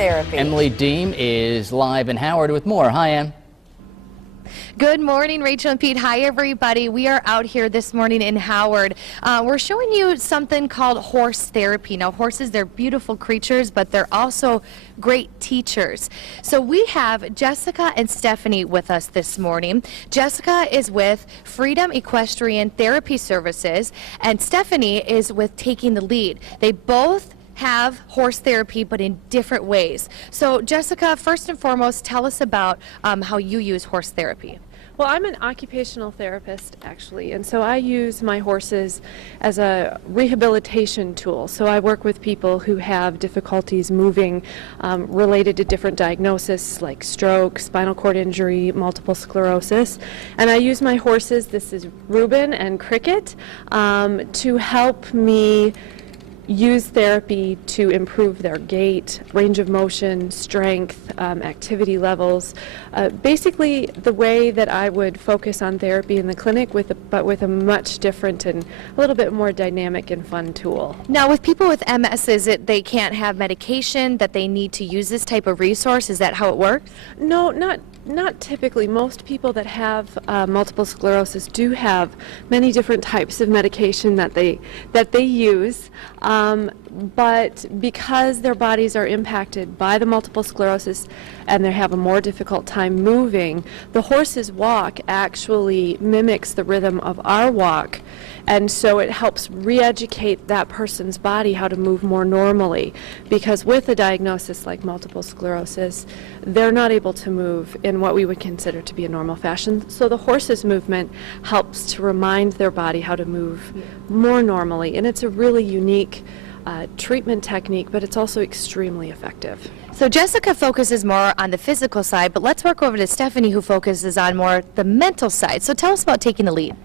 therapy. Emily Deem is live in Howard with more. Hi, Em. Good morning, Rachel and Pete. Hi, everybody. We are out here this morning in Howard. We're showing you something called horse therapy. Now, horses, they're beautiful creatures, but they're also great teachers. So we have Jessica and Stephanie with us this morning. Jessica is with Freedom Equestrian Therapy Services, and Stephanie is with Taking the Lead. They both have horse therapy, but in different ways. So Jessica, first and foremost, tell us about how you use horse therapy. Well, I'm an occupational therapist, actually, and so I use my horses as a rehabilitation tool. So I work with people who have difficulties moving related to different diagnoses like stroke, spinal cord injury, multiple sclerosis. And I use my horses, this is Reuben and Cricket, to help me use therapy to improve their gait, range of motion, strength, activity levels. Basically the way that I would focus on therapy in the clinic, but with a much different and a little bit more dynamic and fun tool. Now, with people with MS, is it they can't have medication, that they need to use this type of resource? Is that how it works? No, not typically. Most people that have multiple sclerosis do have many different types of medication that they use, but because their bodies are impacted by the multiple sclerosis and they have a more difficult time moving, the horse's walk actually mimics the rhythm of our walk, and so it helps re-educate that person's body how to move more normally, because with a diagnosis like multiple sclerosis, they're not able to move in what we would consider to be a normal fashion. So the horse's movement helps to remind their body how to move more normally, and it's a really unique treatment technique, but it's also extremely effective. So Jessica focuses more on the physical side, but let's work over to Stephanie, who focuses on more the mental side. So tell us about Taking the Lead.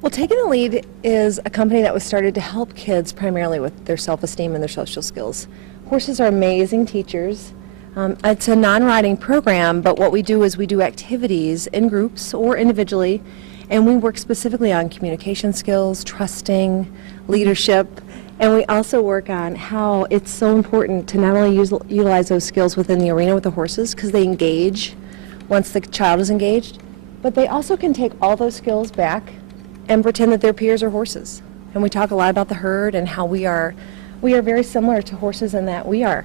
Well, Taking the Lead is a company that was started to help kids primarily with their self-esteem and their social skills. Horses are amazing teachers. It's a non-riding program, but what we do is we do activities in groups or individually, and we work specifically on communication skills, trusting, leadership, and we also work on how it's so important to not only utilize those skills within the arena with the horses, because they engage once the child is engaged, but they also can take all those skills back and pretend that their peers are horses. And we talk a lot about the herd and how we are very similar to horses in that we are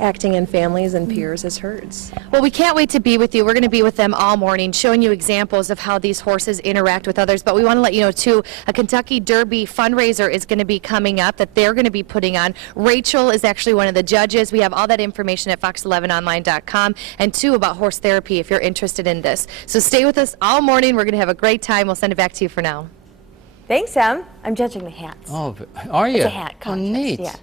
acting in families and peers as herds. Well, we can't wait to be with you. We're going to be with them all morning, showing you examples of how these horses interact with others. But we want to let you know, too, a Kentucky Derby fundraiser is going to be coming up that they're going to be putting on. Rachel is actually one of the judges. We have all that information at fox11online.com, and, too, about horse therapy if you're interested in this. So stay with us all morning. We're going to have a great time. We'll send it back to you for now. Thanks, Em. I'm judging the hats. Oh, are you? It's a hat Oh, contest. neat. Yeah.